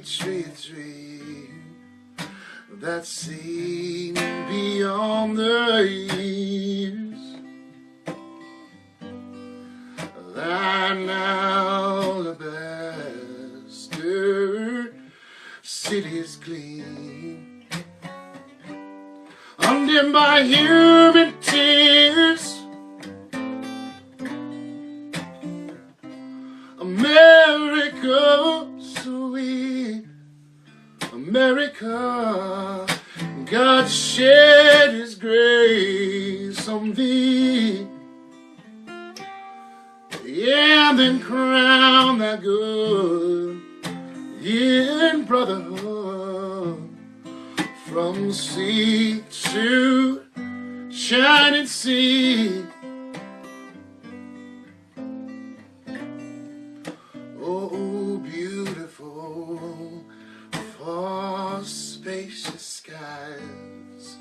tree that's seen beyond the years, thine alabaster cities gleam, undimmed by human tears. America, sweet America, God shed His grace on thee, and then crown that good in brotherhood from sea to shining sea. Oh, beautiful, for spacious skies,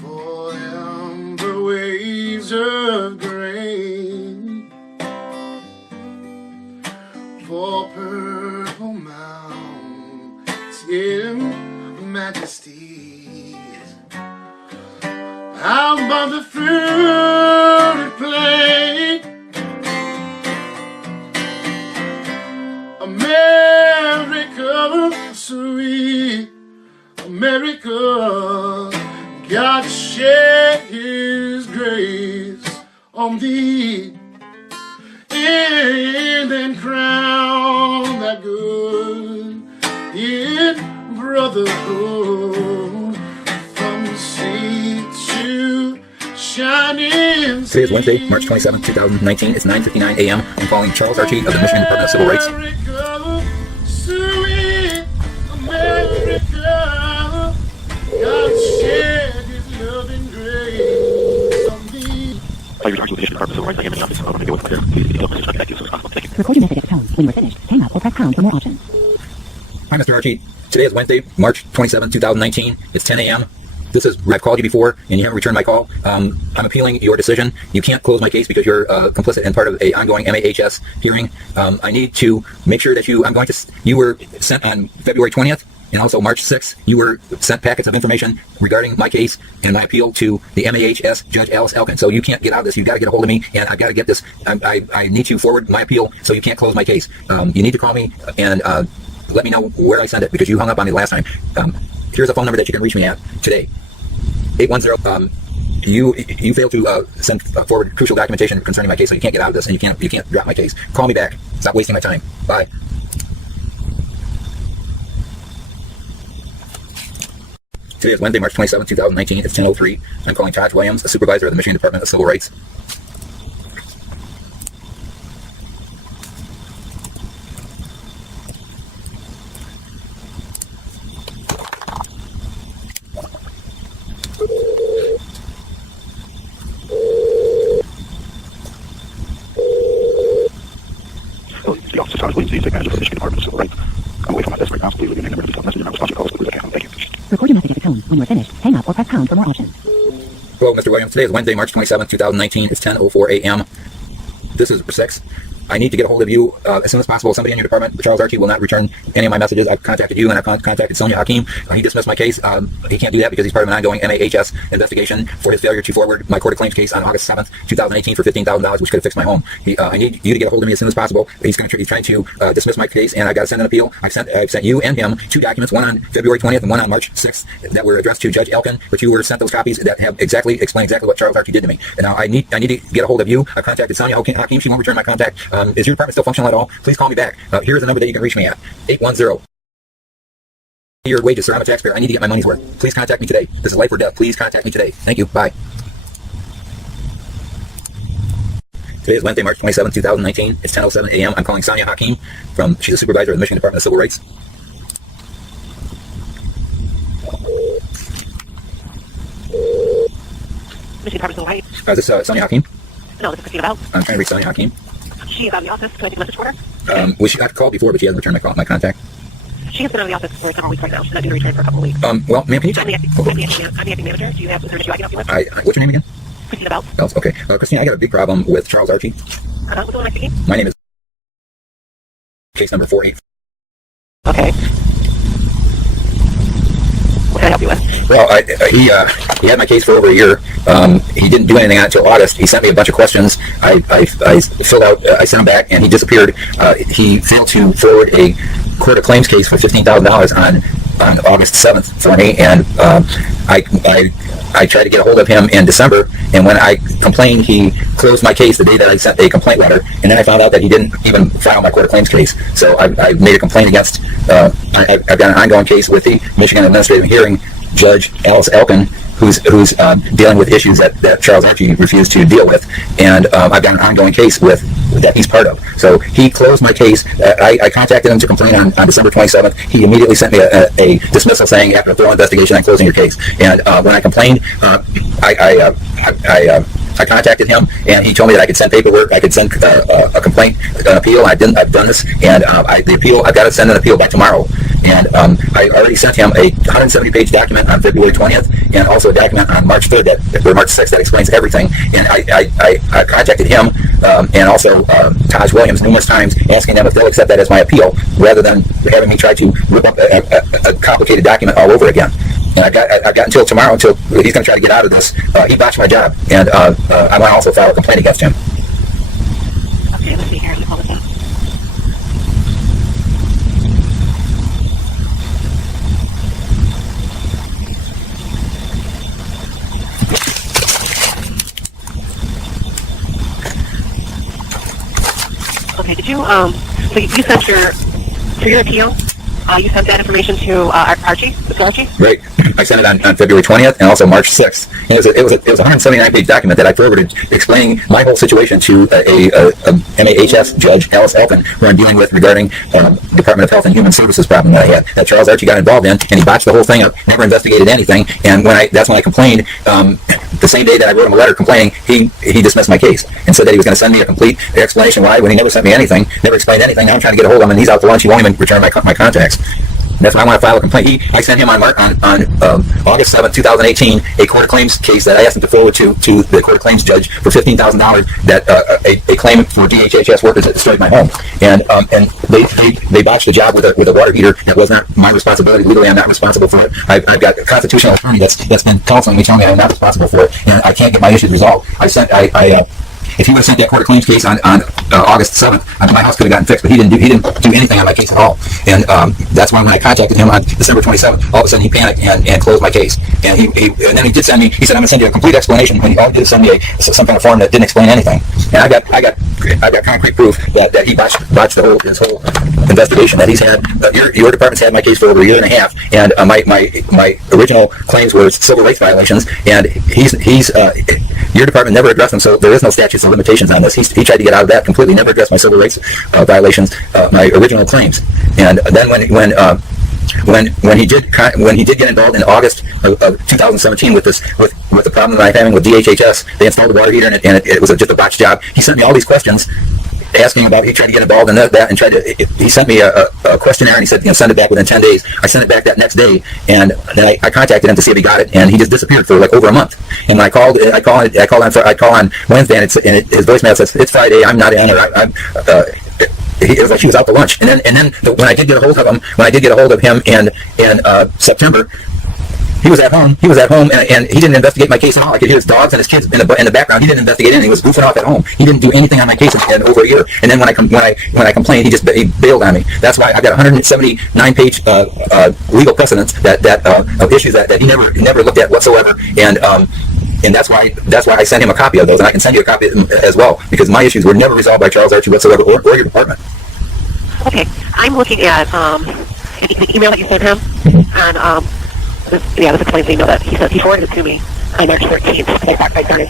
for amber waves of grain, for purple mountain majesties, how about the fruited plain? America, sweet America, God shed His grace on thee, and then crown that good in brotherhood from sea to shining sea. Today is Wednesday, March 27, 2019. It's 9:59 a.m. I'm calling Charles Archie of the Michigan Department of Civil Rights. Sweet America, God shed His loving grace on thee. Record your message at the tone. When you are finished, hang up or press pound for more options. Hi, Mr. Archie. Today is Wednesday, March 27, 2019. It's 10 a.m. I've called you before, and you haven't returned my call. I'm appealing your decision. You can't close my case because you're complicit and part of an ongoing MAHS hearing. I need to make sure that you were sent on February 20th and also March 6th. You were sent packets of information regarding my case and my appeal to the MAHS Judge Alice ELKIN. So you can't get out of this. You've got to get a hold of me, and I've got to get this. I need to forward my appeal, so you can't close my case. You need to call me and let me know where I sent it because you hung up on me last time. Here's a phone number that you can reach me at today. 810. You failed to send forward crucial documentation concerning my case, so you can't get out of this, and you can't drop my case. Call me back. Stop wasting my time. Bye. Today is Wednesday, March 27, 2019. It's 10:03. I'm calling Todd Williams, a supervisor of the Michigan Department of Civil Rights. The officer Charles Archie, take manager of the Michigan Department of Civil Rights. I'm away from my desk right now, so please leave your name and number message, and I will respond to your calls as quickly as I can. Thank you. Record your message at the tone. When you are finished, hang up or press pound for more options. Hello, Mr. Williams. Today is Wednesday, March 27, 2019. It's 10:04 a.m. This is 6. I need to get a hold of you as soon as possible. Somebody in your department, Charles Archie, will not return any of my messages. I've contacted you, and I've contacted Sonia Hakim. He dismissed my case. He can't do that because he's part of an ongoing MAHS investigation for his failure to forward my court of claims case on August 7th, 2018 for $15,000, which could have fixed my home. I need you to get a hold of me as soon as possible. He's trying to dismiss my case, and I've got to send an appeal. I've sent you and him 2 documents, one on February 20th and one on March 6th, that were addressed to Judge ELKIN, but you were sent those copies that have explain exactly what Charles Archie did to me. And now I need to get a hold of you. I've contacted Sonia Hakim. She won't return my contact. Is your department still functional at all? Please call me back. Here's the number that you can reach me at. 810. Your wages, sir. I'm a taxpayer. I need to get my money's worth. Please contact me today. This is life or death. Please contact me today. Thank you. Bye. Today is Wednesday, March 27, 2019. It's 10:07 a.m. I'm calling Sonia Hakim she's a supervisor of the Michigan Department of Civil Rights. Michigan Department of Civil Rights. Is this Sonia Hakim? No, this is Christina Bell. I'm trying to reach Sonia Hakim. She is out of the office. Can I take a message for her? Well, she got called before, but she hasn't returned my contact. She has been out of the office for several weeks right now. She's not due to return for a couple of weeks. Well, ma'am, can you tell me? I'm the acting manager. Do you have an issue I can help you with? What's your name again? Christina Bell. Bells. Okay. Christina, I got a big problem with Charles Archie. What's the one I'm speaking? My name is case number 48. Okay. help you with? Well, he had my case for over a year. He didn't do anything on it until August. He sent me a bunch of questions. I filled out. I sent them back, and he disappeared. He failed to forward a court of claims case for $15,000 on August 7th for me, and I tried to get a hold of him in December, and when I complained, he closed my case the day that I sent a complaint letter, and then I found out that he didn't even file my court of claims case. So I made a complaint against, I've got an ongoing case with the Michigan Administrative Hearing Judge ELKIN, who's dealing with issues that Charles Archie refused to deal with, and I've got an ongoing case that he's part of. So he closed my case. I contacted him to complain on December 27th. He immediately sent me a dismissal saying, after a thorough investigation, I'm closing your case. And when I complained, I contacted him, and he told me that I could send paperwork, I could send a complaint, an appeal. I've done this, and the appeal, I've got to send an appeal by tomorrow. And I already sent him a 170-page document on February 20th, and also a document on March 3rd, or March 6th, that explains everything. And I contacted him and also Taj Williams numerous times, asking them if they'll accept that as my appeal, rather than having me try to rip up a complicated document all over again. And I've got until tomorrow, until he's going to try to get out of this. He botched my job, and I want to also file a complaint against him. Okay, let's see here. Let me pull this up. Okay, did you, so you sent for your appeal, you sent that information to Archie, Mr. Archie? Right. I sent it on February 20th and also March 6th. And it was a 179-page document that I forwarded explaining my whole situation to a MAHS judge, ELKIN, who I'm dealing with regarding Department of Health and Human Services problem that I had, that Charles Archie got involved in, and he botched the whole thing up, never investigated anything. And that's when I complained, the same day that I wrote him a letter complaining, he dismissed my case and said that he was going to send me a complete explanation why, when he never sent me anything, never explained anything. Now I'm trying to get a hold of him, and he's out to lunch. He won't even return my contacts. And that's why I want to file a complaint. I sent him on August 7th, 2018, a court of claims case that I asked him to forward to the court of claims judge for $15,000 that a claim for DHHS workers that destroyed my home. And they botched the job with a water heater that was not my responsibility. Legally, I'm not responsible for it. I've got a constitutional attorney that's been counseling me, telling me I'm not responsible for it, and I can't get my issues resolved. If he would have sent that court of claims case on August 7th, my house could have gotten fixed, but he didn't do anything on my case at all. And that's why when I contacted him on December 27th, all of a sudden he panicked and closed my case. And then he did send me, he said, I'm going to send you a complete explanation, when he all did send me some kind of form that didn't explain anything. And I got concrete proof that he botched his whole investigation that he's had. Your department's had my case for over a year and a half, and my original claims were civil rights violations, and your department never addressed them, so there is no statutes of limitations on this. He tried to get out of that completely, never addressed my civil rights violations, my original claims. And then when he did get involved in August of 2017 with the problem that I'm having with DHHS, they installed the water heater, and it was just a botched job. He sent me all these questions asking about, he tried to get involved in that, and he sent me a questionnaire, and he said, send it back within 10 days. I sent it back that next day, and then I contacted him to see if he got it, and he just disappeared for like over a month. And when I call on Wednesday, and his voicemail says, it's Friday, I'm not in, or it was like he was out to lunch. And then when I did get a hold of him in September, he was at home, and he didn't investigate my case at all. I could hear his dogs and his kids in the background. He didn't investigate anything. He was goofing off at home. He didn't do anything on my case in over a year. And then when I complained, he bailed on me. That's why I've got 179-page legal precedents of issues that he never looked at whatsoever. And that's why I sent him a copy of those, and I can send you a copy of them as well, because my issues were never resolved by Charles Archie whatsoever, or your department. Okay, I'm looking at the email that you sent him, and this explains the email that he forwarded it to me on March 13th. I started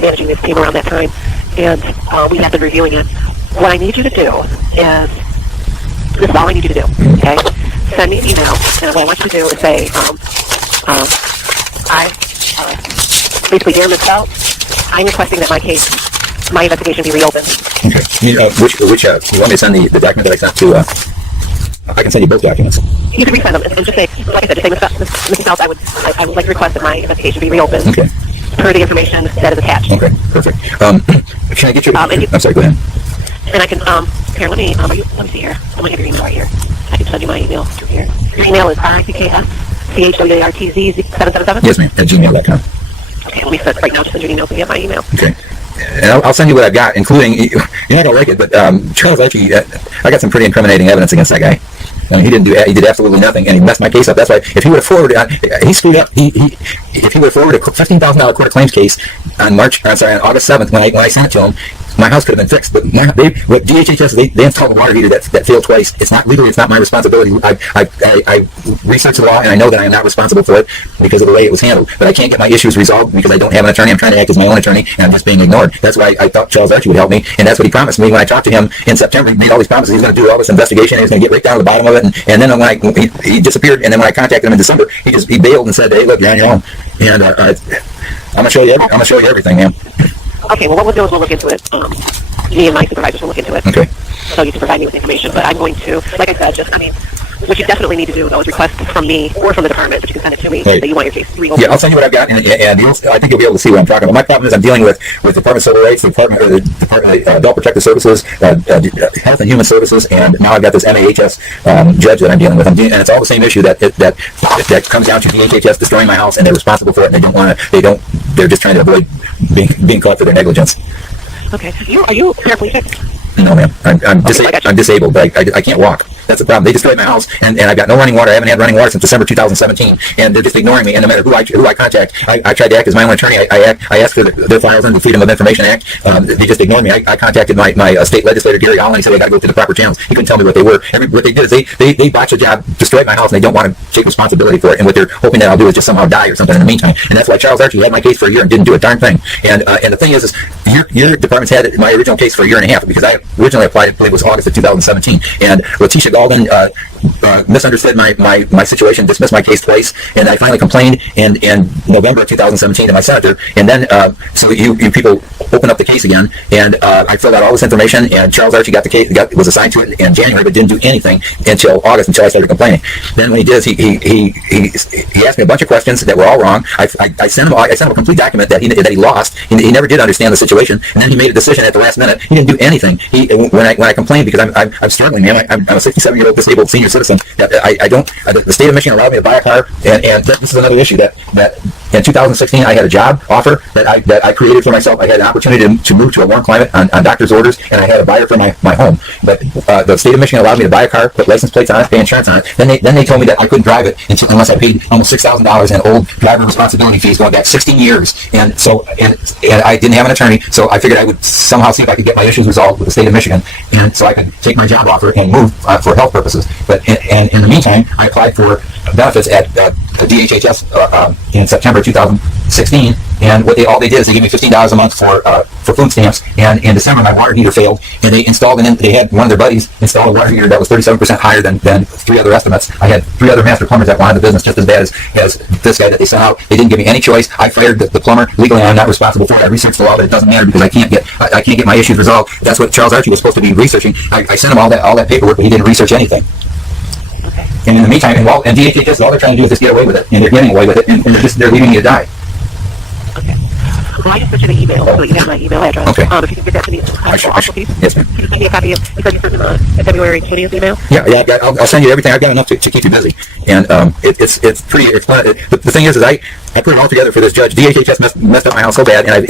managing this team around that time, and we have been reviewing it. What I need you to do is, this is all I need you to do, okay? Send me an email, and what I want you to do is say, basically, dear Ms. Bell, I'm requesting that my investigation be reopened. Okay. You want me to send the document that I sent to, I can send you both documents. You can resend them and just say, like I said, Mrs. Bell, I would like to request that my investigation be reopened. Okay. Per the information that is attached. Okay, perfect. Can I get your, I'm sorry, go ahead. And I can, here, let me see here. I'm going to have your email right here. I can send you my email through here. Your email is RICKS CHWARTZ777? Yes, ma'am, at gmail.com. Okay, let me send right now. Just send you an email so you have my email. Okay. And I'll send you what I've got, including, you're not going to like it, but Charles Archie, I got some pretty incriminating evidence against that guy. I mean, he did absolutely nothing, and he messed my case up. That's why, if he would have forwarded, he screwed up. If he would have forwarded a $15,000 court of claims case on August 7th, when I sent it to him, my house could have been fixed. But what DHHS, they installed a water heater that failed twice. It's not legally, it's not my responsibility. I researched the law, and I know that I am not responsible for it because of the way it was handled. But I can't get my issues resolved because I don't have an attorney. I'm trying to act as my own attorney, and I'm just being ignored. That's why I thought Charles Archie would help me, and that's what he promised me when I talked to him in September. He made all these promises. He was going to do all this investigation, and he was going to get right down to the bottom of it. And then when he disappeared, and then when I contacted him in December, he bailed and said, "Hey, look, you're on your own." And I'm gonna show you everything, man. Okay, well, what we'll do is we'll look into it. Me and my supervisors will look into it. Okay. So you can provide me with information, but I'm going to, like I said, what you definitely need to do, though, is request from me or from the department, but you can send it to me, right, that you want your case reopened. Yeah, I'll send you what I've got, and I think you'll be able to see what I'm talking about. My problem is I'm dealing with the Department of Civil Rights, the Department of Adult Protective Services, Health and Human Services, and now I've got this MAHS judge that I'm dealing with. And it's all the same issue that comes down to DHHS destroying my house, and they're responsible for it, and they're just trying to avoid being caught for their negligence. Okay. Are you paraplegic? No, ma'am. I'm disabled, but I can't walk. That's the problem. They destroyed my house, and I've got no running water. I haven't had running water since December 2017, and they're just ignoring me. And no matter who I contact, I tried to act as my own attorney. I asked for their files under the Freedom of Information Act. They just ignored me. I contacted my state legislator, Gary Allen. He said I got to go through the proper channels. He couldn't tell me what they were. What they did is they botched a job, destroyed my house, and they don't want to take responsibility for it. And what they're hoping that I'll do is just somehow die or something in the meantime. And that's why Charles Archie had my case for a year and didn't do a darn thing. And the thing is your department's had my original case for a year and a half because I originally applied, I believe it was August of 2017. And Letitia Galden misunderstood my situation, dismissed my case twice, and I finally complained in November of 2017 to my senator, and then so you people opened up the case again, and I filled out all this information, and Charles Archie got the case, was assigned to it in January, but didn't do anything until August, until I started complaining. Then when he did, he asked me a bunch of questions that were all wrong. I sent him a complete document that he lost. He never did understand the situation, and then he made a decision at the last minute. He didn't do anything. When I complained, because I'm struggling, man. I'm a 67-year-old disabled senior citizen. The state of Michigan allowed me to buy a car, and this is another issue that in 2016 I had a job offer that I created for myself. I had an opportunity to move to a warm climate on doctor's orders, and I had a buyer for my home. But the state of Michigan allowed me to buy a car, put license plates on it, pay insurance on it. Then they told me that I couldn't drive it unless I paid almost $6,000 in old driver responsibility fees going back 16 years. And I didn't have an attorney, so I figured I would somehow see if I could get my issues resolved with the state of Michigan, and so I could take my job offer and move for health purposes. But in the meantime, I applied for benefits at DHHS in September 2016, and what they did is they gave me $15 a month for food stamps. And in December, my water heater failed, and they had one of their buddies install a water heater that was 37% higher than three other estimates. I had three other master plumbers that wanted the business just as bad as this guy that they sent out. They didn't give me any choice. I fired the plumber. Legally, I'm not responsible for it. I researched the law, but it doesn't matter because I can't get my issues resolved. That's what Charles Archie was supposed to be researching. I sent him all that paperwork, but he didn't research anything. Okay. And in the meantime, and DHHS, all they're trying to do is just get away with it, and they're getting away with it, and they're leaving me to die. Okay. Well, I just sent you the email, so you have my email address. Okay. If you can get that to me, yes, ma'am. Can you send me a copy of? You said you sent them a February 20th email. Yeah. I'll send you everything. I've got enough to keep you busy, and it's pretty. The thing is I put it all together for this judge. DHHS messed up my house so bad, and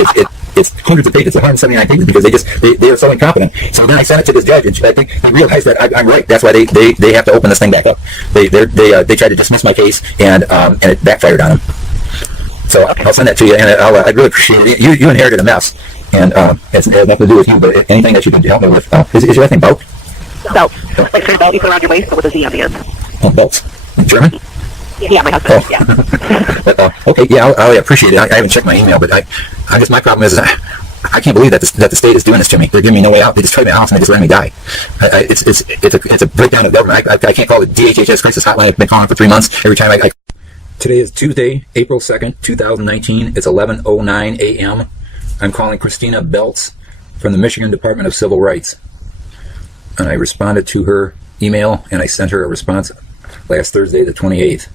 it's hundreds of pages, 179 pages, because they are so incompetent. So then I sent it to this judge, and I think they realized that I'm right. That's why they have to open this thing back up. They tried to dismiss my case, and it backfired on them. So I'll send that to you, and I'd really appreciate it. You inherited a mess, and it has nothing to do with you, but anything that you can help me with. Is your last name Boat? Belt. Like for a belt you put around your waist, but with a Z on the end. Oh, belts. German? Yeah, my husband. Oh. Yeah. But, okay, yeah, I appreciate it. I haven't checked my email, but I guess my problem is I can't believe that the state is doing this to me. They're giving me no way out. They destroyed my house and they just let me die. It's a breakdown of government. I can't call the DHHS crisis hotline. I've been calling for 3 months. Every time I Today is Tuesday, April 2nd, 2019. It's 11:09 a.m. I'm calling Christina Belts from the Michigan Department of Civil Rights. And I responded to her email, and I sent her a response last Thursday, the 28th.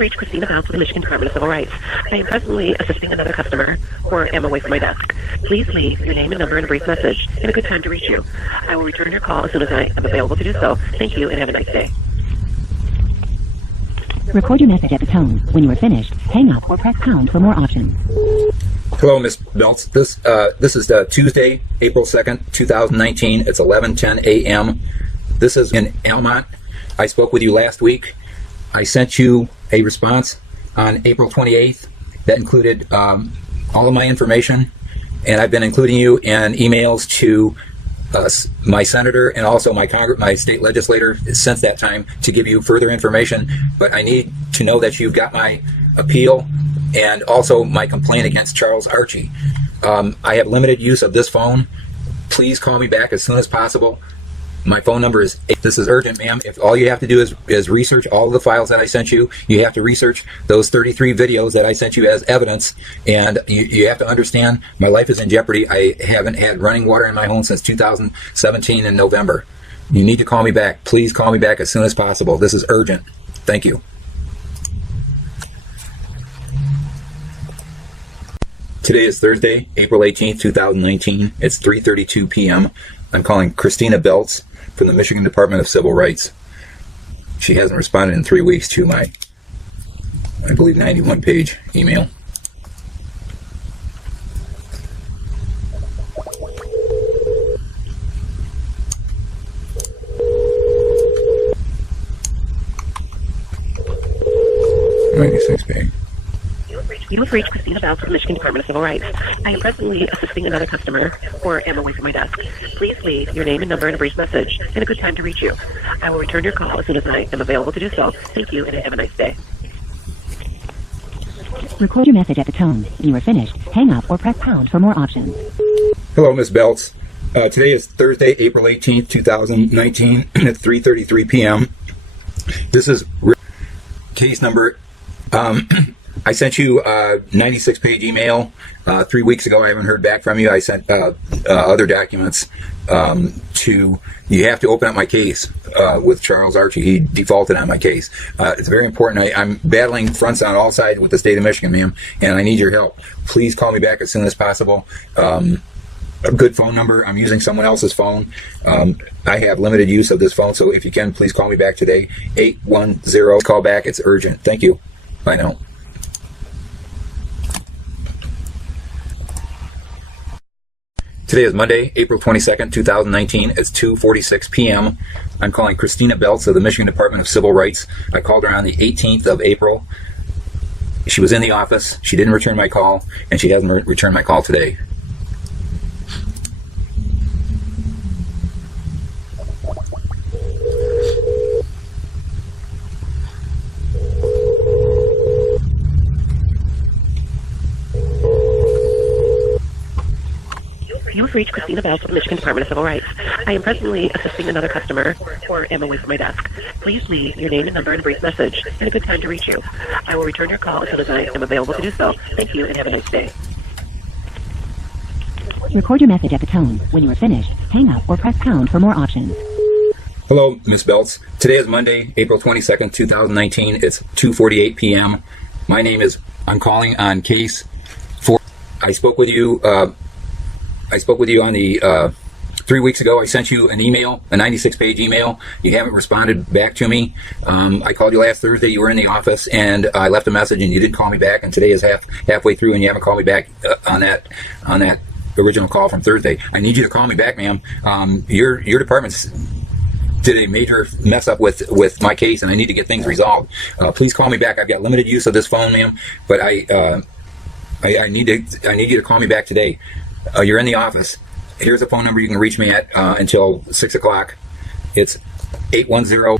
reached Christina Bounce with the Michigan Department of Civil Rights. I am presently assisting another customer or am away from my desk. Please leave your name and number and a brief message and a good time to reach you. I will return your call as soon as I am available to do so. Thank you and have a nice day. Record your message at the tone. When you are finished, hang up or press pound for more options. Hello, Miss Belts. This is Tuesday, April 2nd, 2019. It's 11:10 a.m. This is in Almont. I spoke with you last week. I sent you a response on April 28th that included all of my information, and I've been including you in emails to my senator and also my state legislator since that time to give you further information. But I need to know that you've got my appeal and also my complaint against Charles Archie. I have limited use of this phone. Please call me back as soon as possible. My phone number is, this is urgent, ma'am. If all you have to do is research all of the files that I sent you, you have to research those 33 videos that I sent you as evidence, and you have to understand my life is in jeopardy. I haven't had running water in my home since 2017 in November. You need to call me back. Please call me back as soon as possible. This is urgent. Thank you. Today is Thursday, April 18th, 2019. It's 3:32 p.m. I'm calling Christina Belts from the Michigan Department of Civil Rights. She hasn't responded in 3 weeks to my, I believe, 91-page email. You have reached Christina Bounce with the Michigan Department of Civil Rights. I am presently assisting another customer or am away from my desk. Please leave your name and number and a brief message and a good time to reach you. I will return your call as soon as I am available to do so. Thank you and have a nice day. Record your message at the tone. When you are finished, hang up or press pound for more options. Hello, Miss Belts. Today is Thursday, April 18th, 2019 at 3:33 p.m. This is case number... I sent you a 96-page email 3 weeks ago. I haven't heard back from you. I sent other documents to... You have to open up my case with Charles Archie. He defaulted on my case. It's very important. I'm battling fronts on all sides with the state of Michigan, ma'am, and I need your help. Please call me back as soon as possible. A good phone number. I'm using someone else's phone. I have limited use of this phone, so if you can, please call me back today. 810. Call back. It's urgent. Thank you. Bye now. Today is Monday, April 22nd, 2019. It's 2:46 p.m. I'm calling Christina Belts of the Michigan Department of Civil Rights. I called her on the 18th of April. She was in the office. She didn't return my call, and she hasn't returned my call today. You have reached Christina Bounce with the Michigan Department of Civil Rights. I am presently assisting another customer or am away from my desk. Please leave your name and number and a brief message and a good time to reach you. I will return your call as soon as I am available to do so. Thank you and have a nice day. Record your message at the tone. When you are finished, hang up or press pound for more options. Hello, Miss Belts. Today is Monday, April 22nd, 2019. It's 2:48 p.m. My name is... I'm calling on case 4. I spoke with you on the 3 weeks ago. I sent you an email, a 96-page email. You haven't responded back to me. I called you last Thursday. You were in the office, and I left a message, and you didn't call me back. And today is halfway through, and you haven't called me back on that original call from Thursday. I need you to call me back, ma'am. Your department's did a major mess up with my case, and I need to get things resolved. Please call me back. I've got limited use of this phone, ma'am, but I need you to call me back today. You're in the office. Here's a phone number you can reach me at until 6 o'clock. It's 810.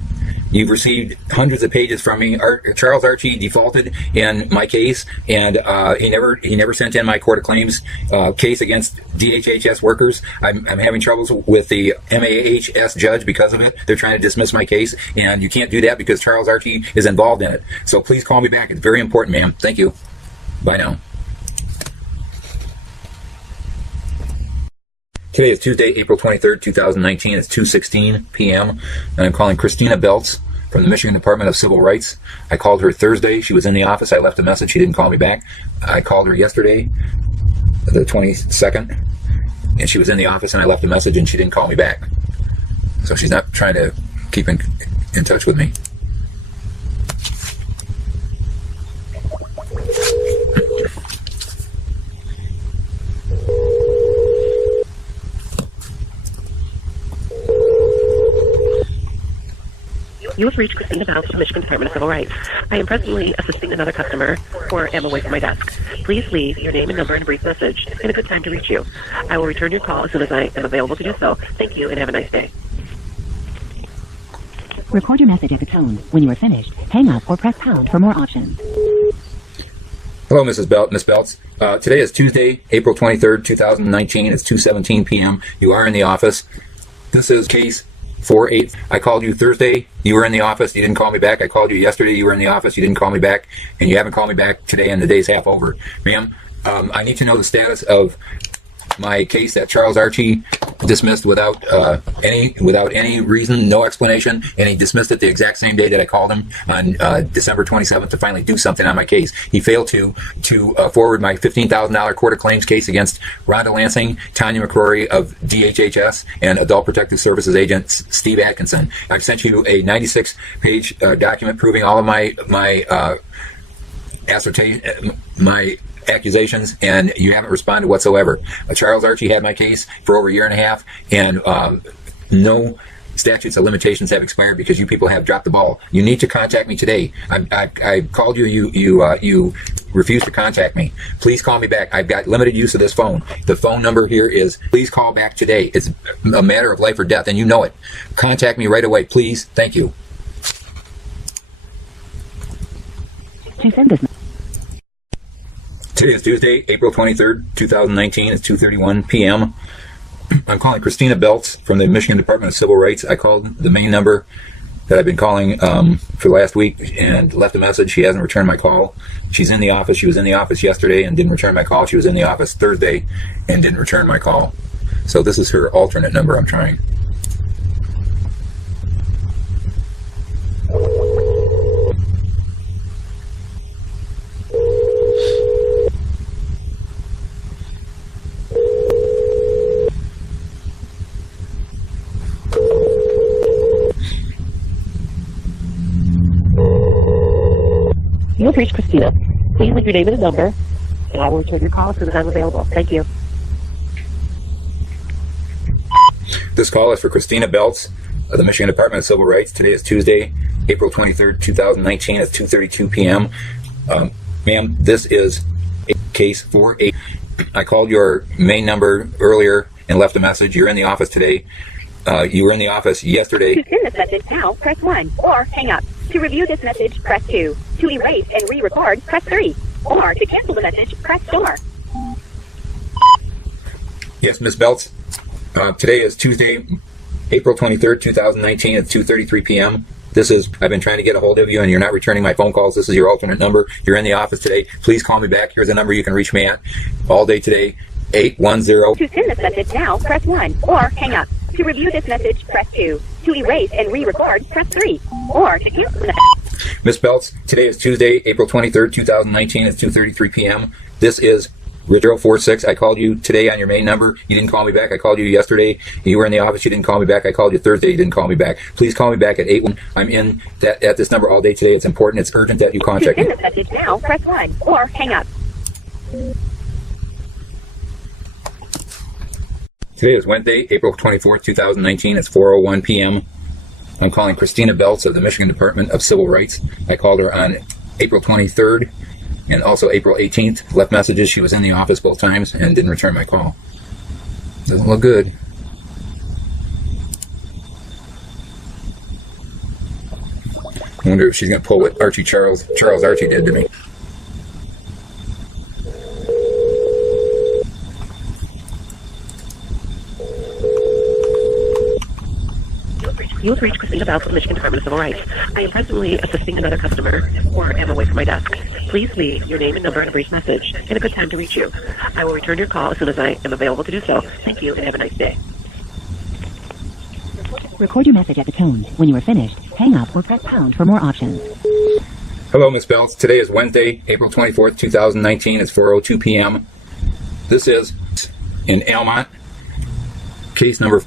You've received hundreds of pages from me. Charles Archie defaulted in my case, and he never sent in my court of claims case against DHHS workers. I'm having troubles with the MAHS judge because of it. They're trying to dismiss my case, and you can't do that because Charles Archie is involved in it. So please call me back. It's very important, ma'am. Thank you. Bye now. Today is Tuesday, April 23rd, 2019. It's 2:16 p.m. and I'm calling Christina Belts from the Michigan Department of Civil Rights. I called her Thursday. She was in the office. I left a message. She didn't call me back. I called her yesterday, the 22nd, and she was in the office, and I left a message, and she didn't call me back. So she's not trying to keep in touch with me. You have reached Christina Bowles from Michigan Department of Civil Rights. I am presently assisting another customer or am away from my desk. Please leave your name and number and a brief message and a good time to reach you. I will return your call as soon as I am available to do so. Thank you and have a nice day. Record your message at the tone. When you are finished, hang up or press pound for more options. Hello, Miss Belts. Today is Tuesday, April 23rd, 2019. It's 2:17 p.m. You are in the office. This is case 48. I called you Thursday. You were in the office. You didn't call me back. I called you yesterday. You were in the office. You didn't call me back. And you haven't called me back today, and the day's half over. Ma'am, I need to know the status of my case that Charles Archie dismissed without any reason, no explanation, and he dismissed it the exact same day that I called him on December 27th to finally do something on my case. He failed to forward my $15,000 court of claims case against Rhonda Lansing, Tanya McCrory of DHHS, and Adult Protective Services agent Steve Atkinson. I've sent you a 96-page document proving all of my accusations, and you haven't responded whatsoever. Charles Archie had my case for over a year and a half, and no statutes of limitations have expired because you people have dropped the ball. You need to contact me today. I called you. You refused to contact me. Please call me back. I've got limited use of this phone. The phone number here is please call back today. It's a matter of life or death, and you know it. Contact me right away, please. Thank you. To send this. Today is Tuesday, April 23rd, 2019. It's 2:31 p.m. I'm calling Christina Belts from the Michigan Department of Civil Rights. I called the main number that I've been calling for the last week and left a message. She hasn't returned my call. She's in the office. She was in the office yesterday and didn't return my call. She was in the office Thursday and didn't return my call. So this is her alternate number I'm trying. You have reached Christina. Please leave your name and a number, and I will return your call as soon as I'm available. Thank you. This call is for Christina Belts of the Michigan Department of Civil Rights. Today is Tuesday, April 23rd, 2019. It's 2:32 p.m. Ma'am, this is case 48. I called your main number earlier and left a message. You're in the office today. You were in the office yesterday. To send this message now, press 1 or hang up. To review this message, press 2. To erase and re-record, press 3. Or to cancel the message, press star. Yes, Ms. Belts. Today is Tuesday, April 23rd, 2019 at 2:33 p.m. I've been trying to get a hold of you and you're not returning my phone calls. This is your alternate number. You're in the office today. Please call me back. Here's a number you can reach me at all day today, 810. To send this message now, press 1 or hang up. To review this message, press 2. To erase and re-record, press 3. Or to cancel the message. Ms. Belts, today is Tuesday, April 23rd, 2019 at 2:33 p.m. This is 046. I called you today on your main number. You didn't call me back. I called you yesterday. You were in the office. You didn't call me back. I called you Thursday. You didn't call me back. Please call me back at 81. I'm in at this number all day today. It's important. It's urgent that you contact me. To send this message now, press 1 or hang up. Today is Wednesday, April 24th, 2019. It's 4:01 p.m. I'm calling Christina Belts of the Michigan Department of Civil Rights. I called her on April 23rd and also April 18th. Left messages. She was in the office both times and didn't return my call. Doesn't look good. I wonder if she's going to pull what Charles Archie did to me. You have reached Christina Bowles of the Michigan Department of Civil Rights. I am presently assisting another customer or am away from my desk. Please leave your name and number and a brief message and a good time to reach you. I will return your call as soon as I am available to do so. Thank you and have a nice day. Record your message at the tone. When you are finished, hang up, or press pound for more options. Hello, Miss Belts. Today is Wednesday, April 24th, 2019. It's 4:02 p.m. This is in Almont. Case number.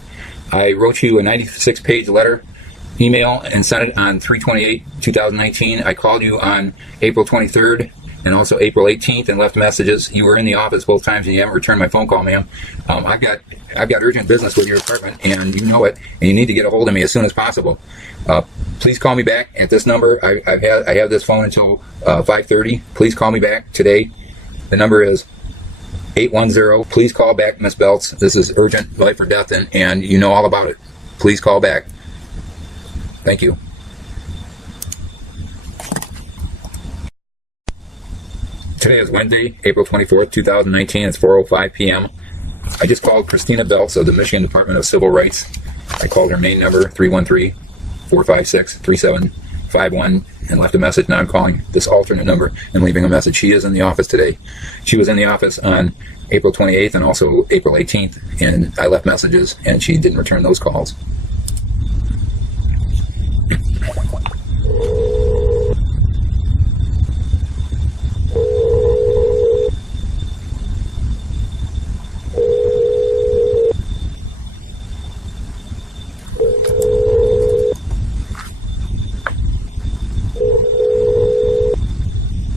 I wrote you a 96-page letter, email, and sent it on 3/28/2019. I called you on April 23rd and also April 18th and left messages. You were in the office both times and you haven't returned my phone call, ma'am. I've got urgent business with your department, and you know it, and you need to get a hold of me as soon as possible. Please call me back at this number. I have this phone until 5:30. Please call me back today. The number is 810. Please call back, Miss Belts. This is urgent, life or death, and you know all about it. Please call back. Thank you. Today is Wednesday, April 24th, 2019. It's 4:05 p.m. I just called Christina Belts of the Michigan Department of Civil Rights. I called her main number, 313-456-3751, and left a message. Now I'm calling this alternate number and leaving a message. She is in the office today. She was in the office on April 28th and also April 18th, and I left messages, and she didn't return those calls.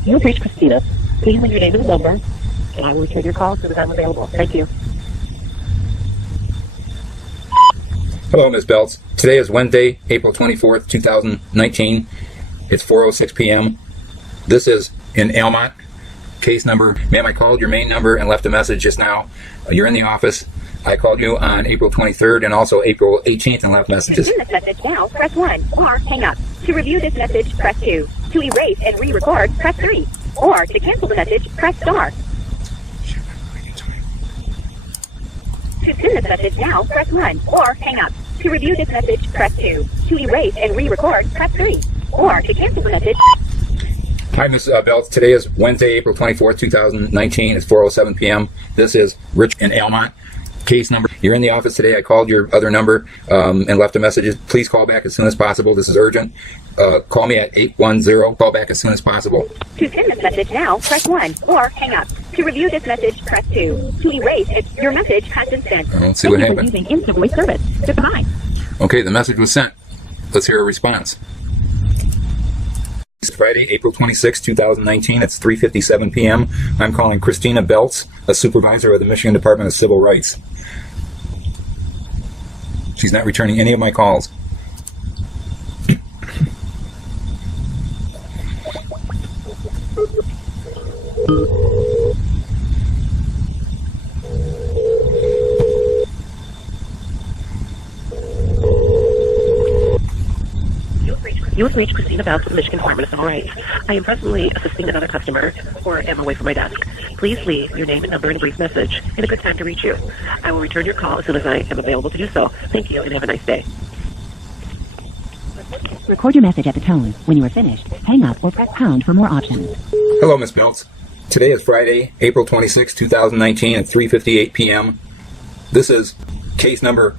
You've reached Christina. Please leave your name and number, and I will return your call as soon as I'm available. Thank you. Hello, Ms. Belts. Today is Wednesday, April 24th, 2019. It's 4:06 p.m. This is in Almont. Case number. Ma'am, I called your main number and left a message just now. You're in the office. I called you on April 23rd and also April 18th and left messages. To send this message now, press 1, or hang up. To review this message, press 2. To erase and re-record, press 3. Or to cancel the message, press star. To send this message now, press 1, or hang up. To review this message, press 2. To erase and re-record, press 3. Or to cancel the message. Hi, Ms. Belts. Today is Wednesday, April 24th, 2019. It's 4:07 p.m. This is Rich in Almont. Case number. You're in the office today. I called your other number and left a message. Please call back as soon as possible. This is urgent. Call me at 810. Call back as soon as possible. To send this message now, press 1, or hang up. To review this message, press 2. To erase it, your message has been sent. Let's see what happened. Thank you for using Instant Voice Service. Goodbye. Okay, the message was sent. Let's hear a response. It's Friday, April 26, 2019. It's 3:57 p.m. I'm calling Christina Belts, a supervisor of the Michigan Department of Civil Rights. She's not returning any of my calls. You have reached Christina Belts of the Michigan Department of Civil Rights. I am presently assisting another customer or am away from my desk. Please leave your name and number in a brief message and a good time to reach you. I will return your call as soon as I am available to do so. Thank you and have a nice day. Record your message at the tone. When you are finished, hang up or press pound for more options. Hello, Ms. Belts. Today is Friday, April 26, 2019 at 3:58 p.m. This is case number.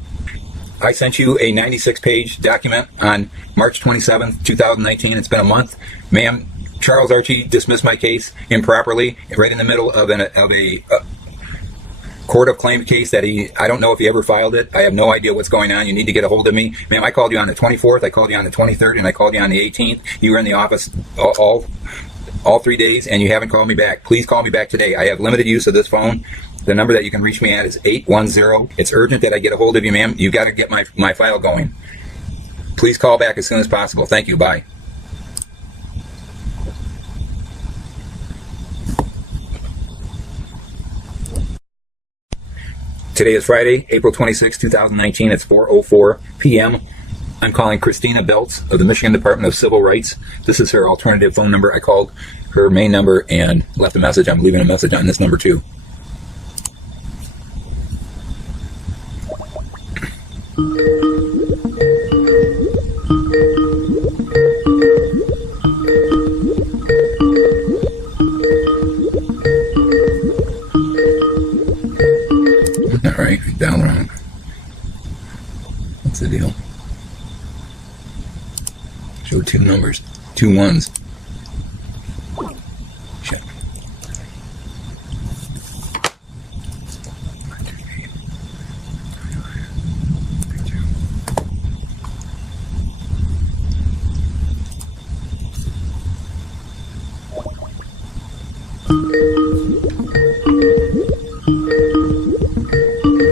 I sent you a 96-page document on March 27th, 2019. It's been a month. Ma'am, Charles Archie dismissed my case improperly right in the middle of a court of claim case that I don't know if he ever filed it. I have no idea what's going on. You need to get a hold of me. Ma'am, I called you on the 24th, I called you on the 23rd, and I called you on the 18th. You were in the office all 3 days, and you haven't called me back. Please call me back today. I have limited use of this phone. The number that you can reach me at is 810. It's urgent that I get a hold of you, ma'am. You got to get my file going. Please call back as soon as possible. Thank you. Bye. Today is Friday, April 26, 2019. It's 4:04 p.m. I'm calling Christina Belts of the Michigan Department of Civil Rights. This is her alternative phone number. I called her main number and left a message. I'm leaving a message on this number too. Alright, down wrong. What's the deal? There were two numbers, two ones. Shit.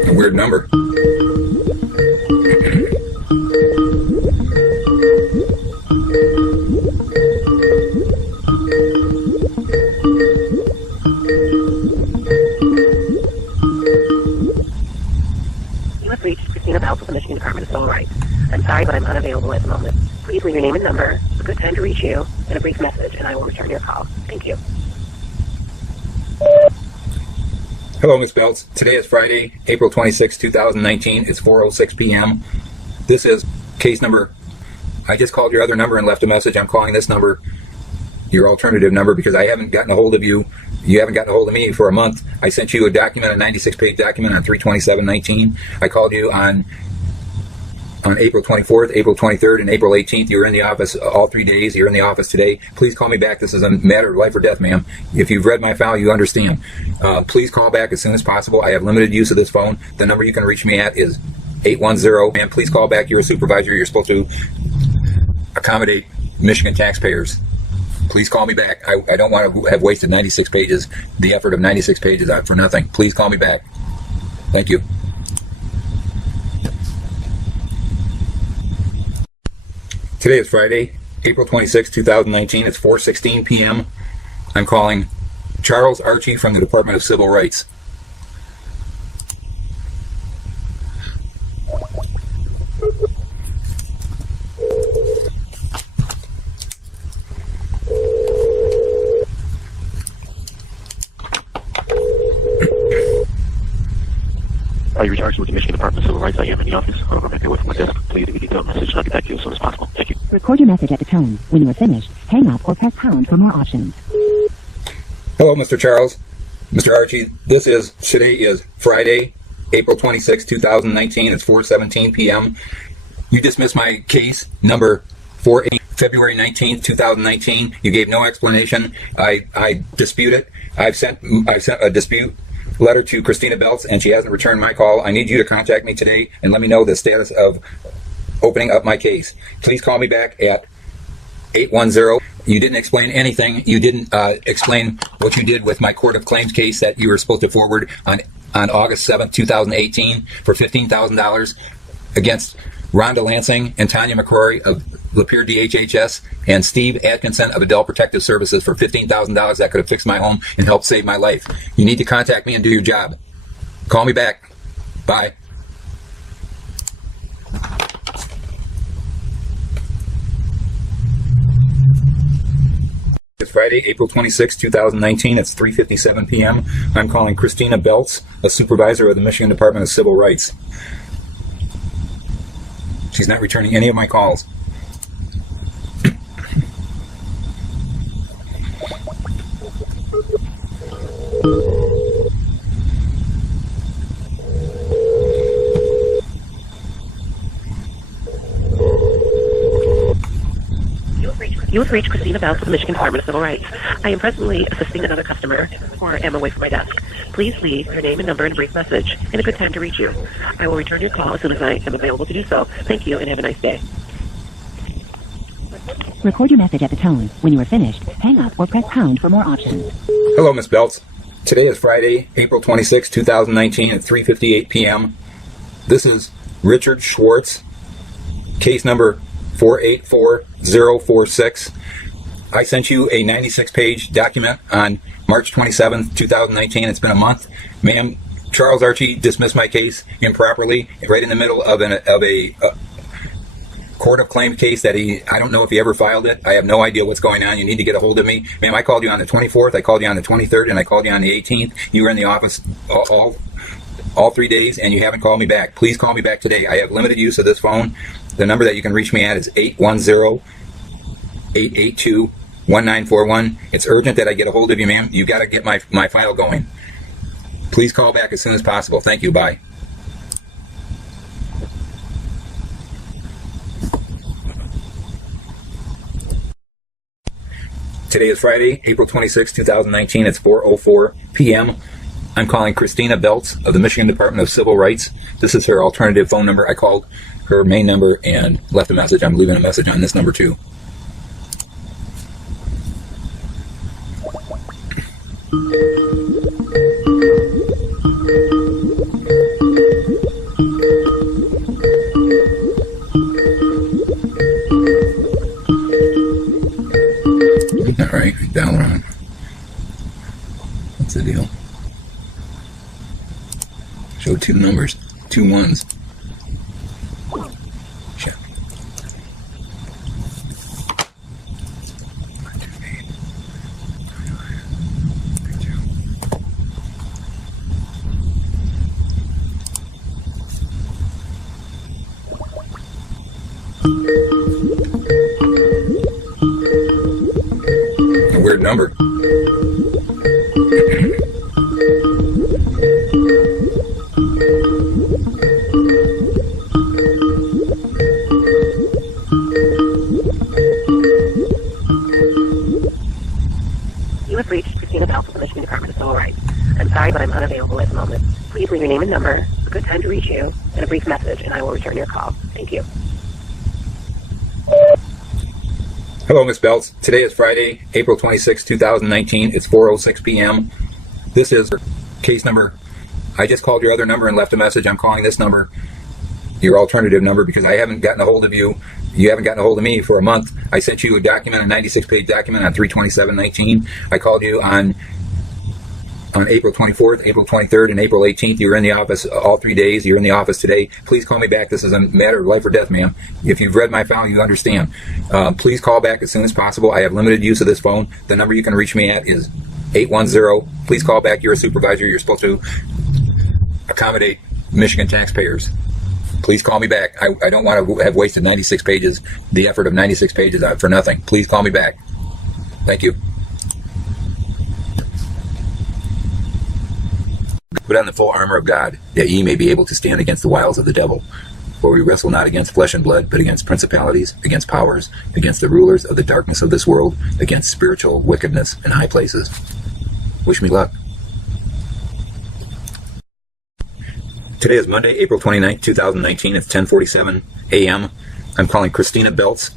A weird number. You have reached Christina Bell with the Michigan Department of Civil Rights. I'm sorry, but I'm unavailable at the moment. Please leave your name and number, a good time to reach you, and a brief message, and I will return your call. Thank you. Hello, Ms. Belts. Today is Friday, April 26, 2019. It's 4:06 p.m. This is case number. I just called your other number and left a message. I'm calling this number your alternative number because I haven't gotten a hold of you. You haven't gotten a hold of me for a month. I sent you a document, a 96-page document on 3/27/19. I called you on April 24th, April 23rd, and April 18th. You were in the office all 3 days. You're in the office today. Please call me back. This is a matter of life or death, ma'am. If you've read my file, you understand. Please call back as soon as possible. I have limited use of this phone. The number you can reach me at is 810. Ma'am, please call back. You're a supervisor. You're supposed to accommodate Michigan taxpayers. Please call me back. I don't want to have wasted 96 pages, the effort of 96 pages out for nothing. Please call me back. Thank you. Today is Friday, April 26, 2019. It's 4:16 p.m. I'm calling Charles Archie from the Department of Civil Rights. Are you recharged with the Michigan Department of Civil Rights? I am in the office. I'm going to be away from my desk. Please leave a detailed message and I'll get back to you as soon as possible. Thank you. Record your message at the tone. When you are finished, hang up or press pound for more options. Hello, Mr. Charles. Mr. Archie, today is Friday, April 26, 2019. It's 4:17 p.m. You dismissed my case number 48, February 19, 2019. You gave no explanation. I dispute it. I've sent a dispute letter to Christina Belts, and she hasn't returned my call. I need you to contact me today and let me know the status of opening up my case. Please call me back at 810. You didn't explain anything. You didn't explain what you did with my Court of Claims case that you were supposed to forward on August 7th, 2018 for $15,000 against Rhonda Lansing and Tanya McCrory of LAPEER DHHS and Steve Atkinson of Adult Protective Services for $15,000 that could have fixed my home and helped save my life. You need to contact me and do your job. Call me back. Bye. It's Friday, April 26, 2019. It's 3:57 p.m. I'm calling Christina Belts, a supervisor of the Michigan Department of Civil Rights. She's not returning any of my calls. You have reached Christina Bell from the Michigan Department of Civil Rights. I am presently assisting another customer or am away from my desk. Please leave your name and number and a brief message and a good time to reach you. I will return your call as soon as I am available to do so. Thank you and have a nice day. Record your message at the tone. When you are finished, hang up or press pound for more options. Hello, Ms. Belts. Today is Friday, April 26, 2019 at 3:58 p.m. This is Richard Schwartz, case number 484046. I sent you a 96-page document on March 27, 2019. It's been a month. Ma'am, Charles Archie dismissed my case improperly right in the middle of a Court of Claim case that I don't know if he ever filed it. I have no idea what's going on. You need to get a hold of me. Ma'am, I called you on the 24th, I called you on the 23rd, and I called you on the 18th. You were in the office all 3 days, and you haven't called me back. Please call me back today. I have limited use of this phone. The number that you can reach me at is 810-882-1941. It's urgent that I get a hold of you, ma'am. You got to get my file going. Please call back as soon as possible. Thank you. Bye. Today is Friday, April 26, 2019. It's 4:04 p.m. I'm calling Christina Belts of the Michigan Department of Civil Rights. This is her alternative phone number. I called her main number and left a message. I'm leaving a message on this number too. All right, down wrong. What's the deal? Show two numbers, two ones. Check. A weird number. You have reached Christina Belts of the Michigan Department of Civil Rights. I'm sorry, but I'm unavailable at the moment. Please leave your name and number, a good time to reach you, and a brief message, and I will return your call. Thank you. Hello, Ms. Belts. Today is Friday, April 26, 2019. It's 4:06 p.m. This is case number. I just called your other number and left a message. I'm calling this number, your alternative number, because I haven't gotten a hold of you. You haven't gotten a hold of me for a month. I sent you a document, a 96-page document on 3/27/19. I called you on April 24th, April 23rd, and April 18th. You were in the office all 3 days. You're in the office today. Please call me back. This is a matter of life or death, ma'am. If you've read my file, you understand. Please call back as soon as possible. I have limited use of this phone. The number you can reach me at is 810. Please call back. You're a supervisor. You're supposed to accommodate Michigan taxpayers. Please call me back. I don't want to have wasted 96 pages, the effort of 96 pages for nothing. Please call me back. Thank you. Put on the full armor of God, that ye may be able to stand against the wiles of the devil. For we wrestle not against flesh and blood, but against principalities, against powers, against the rulers of the darkness of this world, against spiritual wickedness in high places. Wish me luck. Today is Monday, April 29th, 2019. It's 10:47 a.m. I'm calling Christina Belts,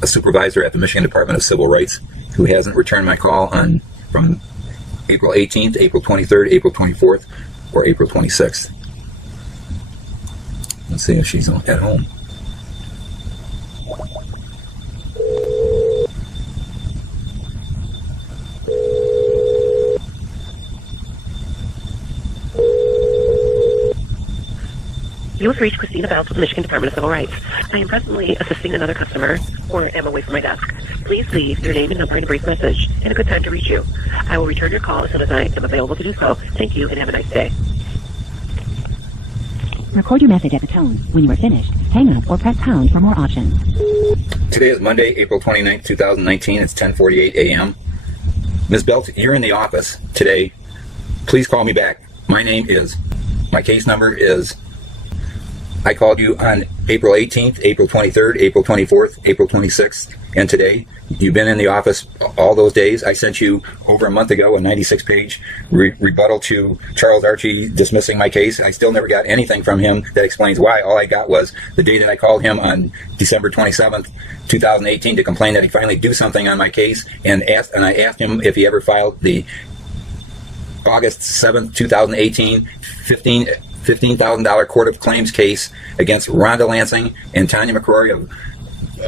a supervisor at the Michigan Department of Civil Rights, who hasn't returned my call from April 18th, April 23rd, April 24th, or April 26th. Let's see if she's at home. You have reached Christina Belts of the Michigan Department of Civil Rights. I am presently assisting another customer or am away from my desk. Please leave your name and number and a brief message and a good time to reach you. I will return your call as soon as I am available to do so. Thank you and have a nice day. Record your message at the tone. When you are finished, hang up or press pound for more options. Today is Monday, April 29th, 2019. It's 10:48 a.m. Ms. Belts, you're in the office today. Please call me back. My case number is, I called you on April 18th, April 23rd, April 24th, April 26th, and today. You've been in the office all those days. I sent you over a month ago a 96-page rebuttal to Charles Archie dismissing my case. I still never got anything from him that explains why. All I got was the day that I called him on December 27th, 2018 to complain that he finally do something on my case, and I asked him if he ever filed the August 7th, 2018 $15,000 Court of Claims case against Rhonda Lansing and Tanya McCrory of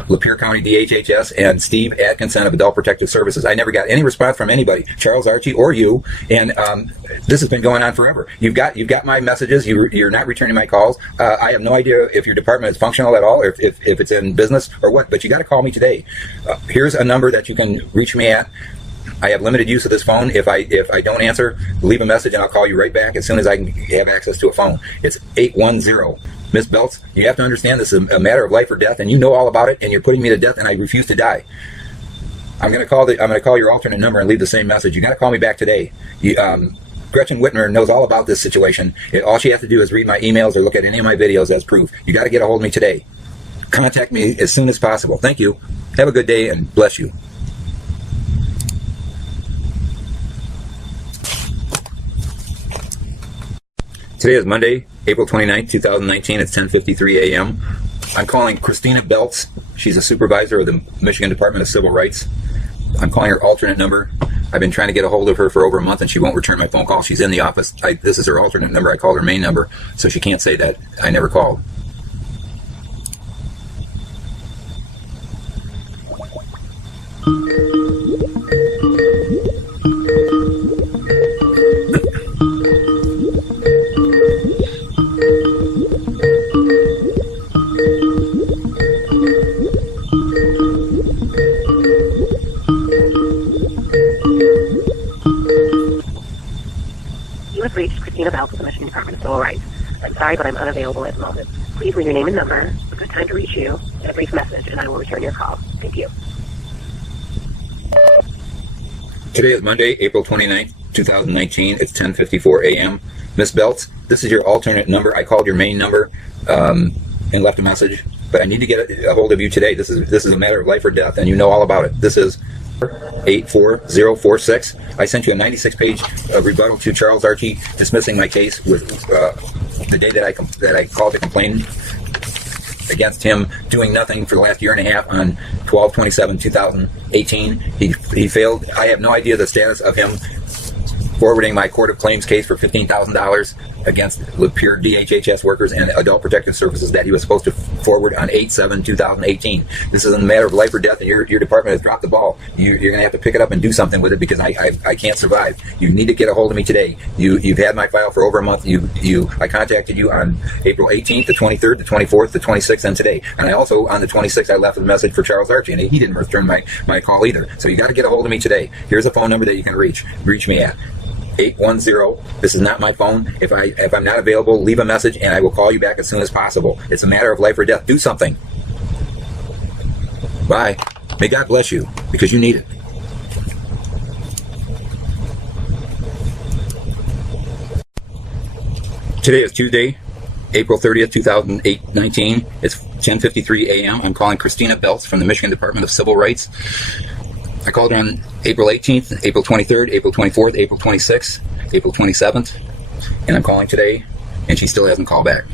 LAPEER County DHHS and Steve Atkinson of Adult Protective Services. I never got any response from anybody, Charles Archie or you, and this has been going on forever. You've got my messages. You're not returning my calls. I have no idea if your department is functional at all, or if it's in business or what. But you got to call me today. Here's a number that you can reach me at. I have limited use of this phone. If I don't answer, leave a message and I'll call you right back as soon as I can have access to a phone. It's 810. Miss Belts, you have to understand this is a matter of life or death, and you know all about it, and you're putting me to death, and I refuse to die. I'm going to call your alternate number and leave the same message. You got to call me back today. Gretchen Whitmer knows all about this situation. All she has to do is read my emails or look at any of my videos as proof. You got to get a hold of me today. Contact me as soon as possible. Thank you. Have a good day and bless you. Today is Monday, April 29th, 2019. It's 10:53 a.m. I'm calling Christina Belts. She's a supervisor of the Michigan Department of Civil Rights. I'm calling her alternate number. I've been trying to get a hold of her for over a month and she won't return my phone call. She's in the office. This is her alternate number. I called her main number, so she can't say that I never called. You have reached Christina Belts of the Michigan Department of Civil Rights. I'm sorry, but I'm unavailable at the moment. Please leave your name and number, a good time to reach you, and a brief message, and I will return your call. Thank you. Today is Monday, April 29th, 2019. It's 10:54 a.m. Miss Belts, this is your alternate number. I called your main number and left a message, but I need to get a hold of you today. This is a matter of life or death, and you know all about it. This is 84046. I sent you a 96-page rebuttal to Charles Archie dismissing my case with the day that I called to complain against him doing nothing for the last year and a half on 12/27/2018. He failed. I have no idea the status of him forwarding my Court of Claims case for $15,000 against LAPEER DHHS workers and Adult Protective Services that he was supposed to forward on 8/7/2018. This is a matter of life or death, and your department has dropped the ball. You're going to have to pick it up and do something with it because I can't survive. You need to get a hold of me today. You've had my file for over a month. I contacted you on April 18th, the 23rd, the 24th, the 26th, and today. And I also, on the 26th, I left a message for Charles Archie, and he didn't return my call either. So you got to get a hold of me today. Here's a phone number that you can reach me at. 810. This is not my phone. If I'm not available, leave a message and I will call you back as soon as possible. It's a matter of life or death. Do something. Bye. May God bless you, because you need it. Today is Tuesday, April 30th, 2019. It's 10:53 a.m. I'm calling Christina Belts from the Michigan Department of Civil Rights. I called her on April 18th, April 23rd, April 24th, April 26th, April 27th, and I'm calling today, and she still hasn't called back.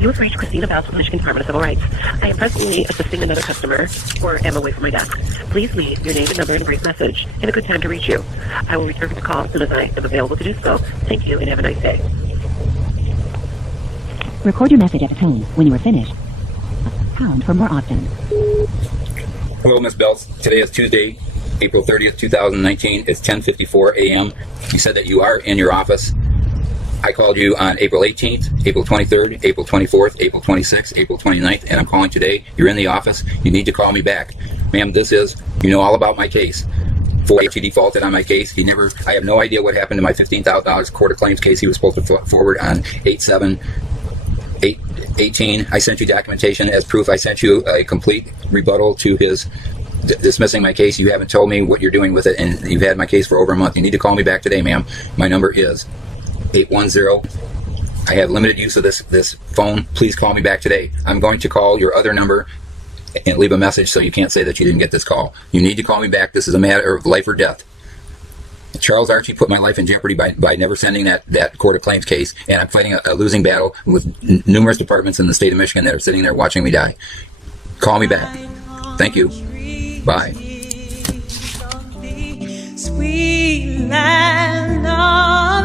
You have reached Christina Belts of the Michigan Department of Civil Rights. I am presently assisting another customer or am away from my desk. Please leave your name and number and a brief message and a good time to reach you. I will return the call as soon as I am available to do so. Thank you and have a nice day. Record your message at the tone. When you are finished, pound for more options. Hello, Miss Belts. Today is Tuesday, April 30th, 2019. It's 10:54 a.m. You said that you are in your office. I called you on April 18th, April 23rd, April 24th, April 26th, April 29th, and I'm calling today. You're in the office. You need to call me back. Ma'am, you know all about my case. He defaulted on my case. I have no idea what happened to my $15,000 Court of Claims case he was supposed to forward on 8/7/18. I sent you documentation as proof. I sent you a complete rebuttal to his dismissing my case. You haven't told me what you're doing with it, and you've had my case for over a month. You need to call me back today, ma'am. My number is 810. I have limited use of this phone. Please call me back today. I'm going to call your other number and leave a message so you can't say that you didn't get this call. You need to call me back. This is a matter of life or death. Charles Archie put my life in jeopardy by never sending that Court of Claims case, and I'm fighting a losing battle with numerous departments in the state of Michigan that are sitting there watching me die. Call me back. Thank you. Bye. Sweet land of